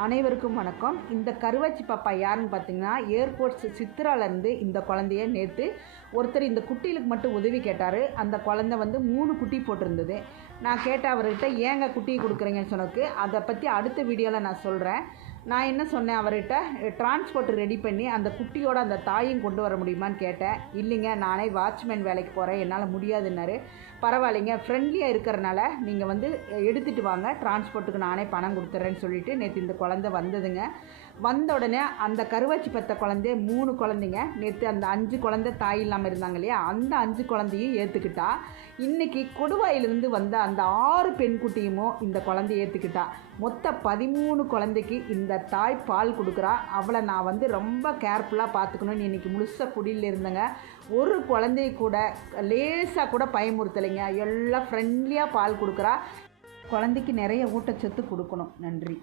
அனைவருக்கும் வணக்கம். இந்த கருவாச்சி பாப்பா யாருன்னு பார்த்தீங்கன்னா ஏர்போர்ட்ஸ் சித்ராலேருந்து இந்த குழந்தைய நேற்று ஒருத்தர் இந்த குட்டிகளுக்கு மட்டும் உதவி கேட்டார். அந்த குழந்தை வந்து மூணு குட்டி போட்டிருந்தது. நான் கேட்ட அவர்கிட்ட ஏங்க குட்டி கொடுக்குறீங்கன்னு சொன்னக்கு அதை பற்றி அடுத்த வீடியோவில் நான் சொல்கிறேன் நான் என்ன சொன்னேன் அவர்கிட்ட? டிரான்ஸ்போர்ட் ரெடி பண்ணி அந்த குட்டியோட அந்த தாயும் கொண்டு வர முடியுமான்னு கேட்டேன். இல்லைங்க நானே வாட்ச்மேன் வேலைக்கு போகிறேன் என்னால் முடியாதுன்னாரு. பரவாயில்லைங்க ஃப்ரெண்ட்லியாக இருக்கிறனால நீங்கள் வந்து எடுத்துகிட்டு வாங்க. டிரான்ஸ்போர்ட்டுக்கு நானே பணம் கொடுத்துட்றேன்னு சொல்லிட்டு நேற்று இந்த குழந்தை வந்ததுங்க. வந்த உடனே அந்த கருவாச்சி பத்த குழந்தைய மூணு குழந்தைங்க. நேற்று அந்த அஞ்சு குழந்தை தாய் இல்லாமல் இருந்தாங்க இல்லையா? அந்த அஞ்சு குழந்தையும் ஏற்றுக்கிட்டா இன்றைக்கி கொடுவாயிலிருந்து வந்த அந்த ஆறு பெண் குட்டியுமோ இந்த குழந்தைய ஏற்றுக்கிட்டா மொத்த பதிமூணு குழந்தைக்கு இந்த தாய் பால் கொடுக்குறா. அவளை நான் வந்து ரொம்ப கேர்ஃபுல்லாக பார்த்துக்கணும்னு இன்றைக்கி முழுசாக குடியில் இருந்தேங்க. ஒரு குழந்தைய கூட லேசாக கூட பயமுறுத்தலைங்க. எல்லாம் ஃப்ரெண்ட்லியாக பால் கொடுக்குறா. குழந்தைக்கு நிறைய ஊட்டச்சத்து கொடுக்கணும். நன்றி.